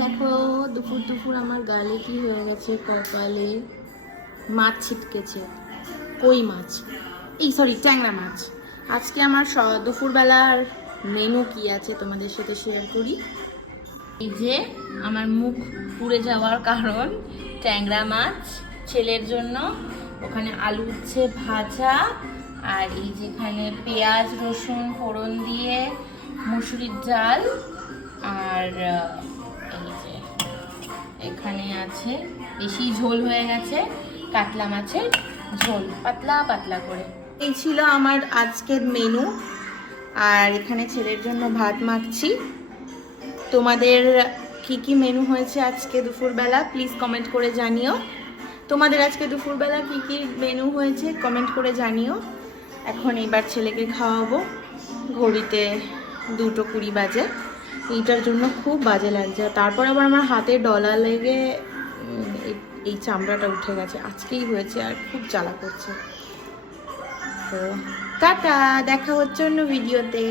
দেখো দুপুর দুপুর আমার গালে কি হয়ে গেছে, কপালে মাছ ছিটকেছে, কই মাছ, এই সরি ট্যাংরা মাছ। আজকে আমার দুপুরবেলার মেনু কি আছে তোমাদের সাথে শেয়ার করি। এই যে আমার মুখ পুড়ে যাওয়ার কারণ ট্যাংরা মাছ ছেলের জন্য, ওখানে আলু উচ্ছে ভাজা, আর এই যেখানে পেঁয়াজ রসুন ফোড়ন দিয়ে মুসুরির ডাল, আর এই যে এখানে আছে বেশি ঝোল হয়ে গেছে কাতলা মাছের ঝোল, পাতলা পাতলা করে। এই ছিল আমার আজকের মেনু। আর এখানে ছেলের জন্য ভাত মাখছি। তোমাদের কি কি মেনু হয়েছে আজকে দুপুরবেলা প্লিজ কমেন্ট করে জানিও। তোমাদের আজকে দুপুরবেলা কি কি মেনু হয়েছে কমেন্ট করে জানিও। এখন এবার ছেলেকে খাওয়াবো। ঘড়িতে 2:20 বাজে। এইটার জন্য খুব বাজে লাগছে। তারপর আবার আমার হাতে ডলা লেগে এই চামড়াটা উঠে গেছে, আজকেই হয়েছে, আর খুব জ্বালা করছে। তো টাটা, দেখা হচ্ছে অন্য ভিডিওতে।